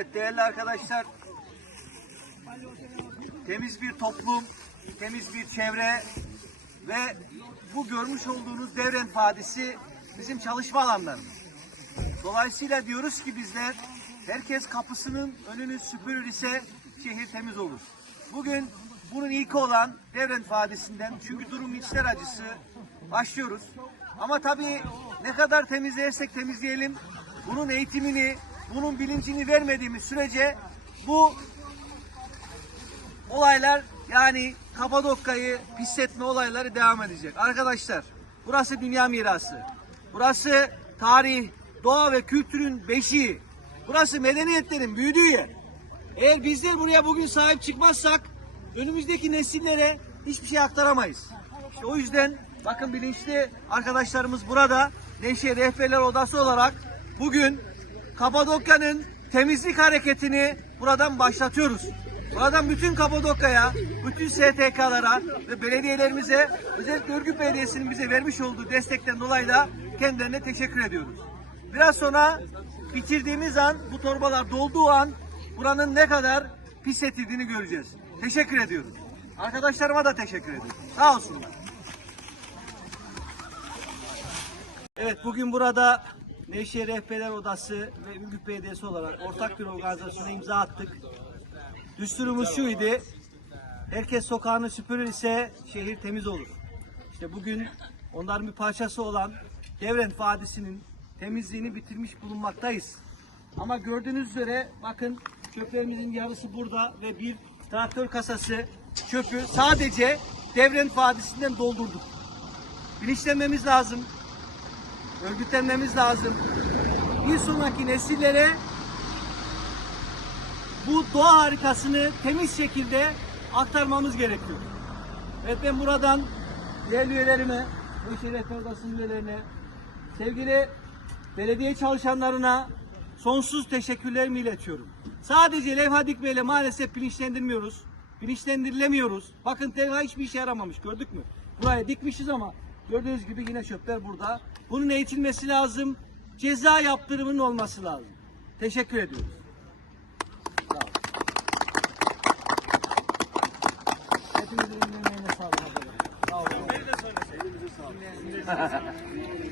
Evet değerli arkadaşlar. Temiz bir toplum, temiz bir çevre ve bu görmüş olduğunuz Devren Vadisi bizim çalışma alanlarımız. Dolayısıyla diyoruz ki bizler herkes kapısının önünü süpürür ise şehir temiz olur. Bugün bunun ilki olan Devren Vadisi'nden çünkü durum içler acısı başlıyoruz. Ama tabii ne kadar temizlersek temizleyelim bunun eğitimini, bunun bilincini vermediğimiz sürece bu olaylar yani Kapadokya'yı pisletme olayları devam edecek. Arkadaşlar burası dünya mirası. Burası tarih, doğa ve kültürün beşiği. Burası medeniyetlerin büyüdüğü yer. Eğer bizler buraya bugün sahip çıkmazsak önümüzdeki nesillere hiçbir şey aktaramayız. İşte o yüzden bakın bilinçli arkadaşlarımız burada Neşe Rehberler Odası olarak bugün Kapadokya'nın temizlik hareketini buradan başlatıyoruz. Buradan bütün Kapadokya'ya, bütün STK'lara ve belediyelerimize, özellikle Ürgüp Belediyesi'nin bize vermiş olduğu destekten dolayı da kendilerine teşekkür ediyoruz. Biraz sonra bitirdiğimiz an, bu torbalar dolduğu an buranın ne kadar pis edildiğini göreceğiz. Teşekkür ediyoruz. Arkadaşlarıma da teşekkür ediyorum. Sağ olsunlar. Evet bugün burada Nevşehir Rehberler Odası ve Ürgüp Belediyesi olarak ortak bir organizasyona imza attık. Düsturumuz şu idi. Herkes sokağını süpürür ise şehir temiz olur. İşte bugün onların bir parçası olan Devren Vadisi'nin temizliğini bitirmiş bulunmaktayız. Ama gördüğünüz üzere bakın çöplerimizin yarısı burada ve bir traktör kasası çöpü sadece Devren Vadisi'nden doldurduk. Bilinçlenmemiz lazım örgütlenmemiz lazım. Bir sonraki nesillere bu doğa harikasını temiz şekilde aktarmamız gerekiyor. Evet ben buradan değerli üyelerime, Nevşehir Rehber Odası'nın üyelerine, sevgili belediye çalışanlarına sonsuz teşekkürlerimi iletiyorum. Sadece levha dikmeyle maalesef bilinçlendirmiyoruz. Bilinçlendirilemiyoruz. Bakın levha hiçbir işe yaramamış gördük mü? Buraya dikmişiz ama gördüğünüz gibi yine çöpler burada. Bunun eğitilmesi lazım. Ceza yaptırımının olması lazım. Teşekkür ediyoruz. Sağ olun. Hepinizin emeğine sağlık. Sağ olun.